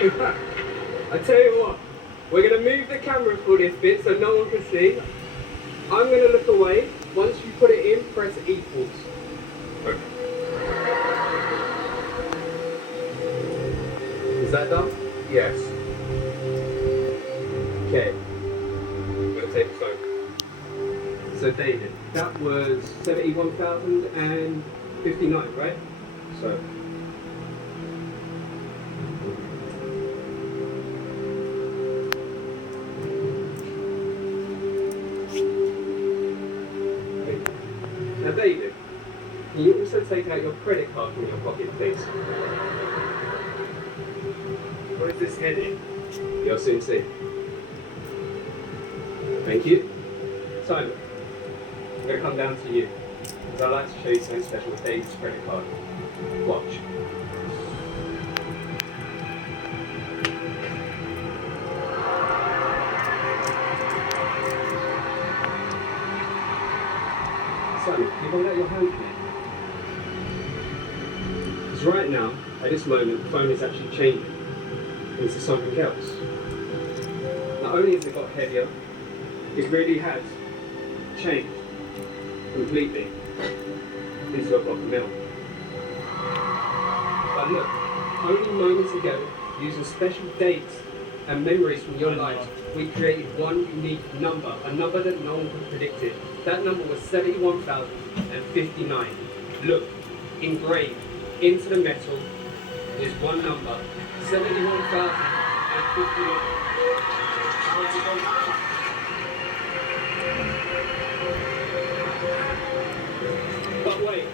In fact, I tell you what, we're going to move the camera for this bit so no one can see. I'm going to look away. Once you put it in, press equals. Okay. Is that done? Yes. Okay. I'm going to take the phone. So David, that was 71,059, right? So. Now David, can you also take out your credit card from your pocket, please? What is this heading? You'll soon see. Thank you. Simon, I'm going to come down to you, because I'd like to show you something special with David's credit card. Watch. Simon, can you hold out your hand for me? Because right now, at this moment, the phone is actually changing into something else. Not only has it got heavier, it really has changed completely into a block of milk. But look, only moments ago, using special dates and memories from your lives, we created one unique number, a number that no one could have predicted. That number was 71,059. Look, engraved into the metal is one number, 71,059.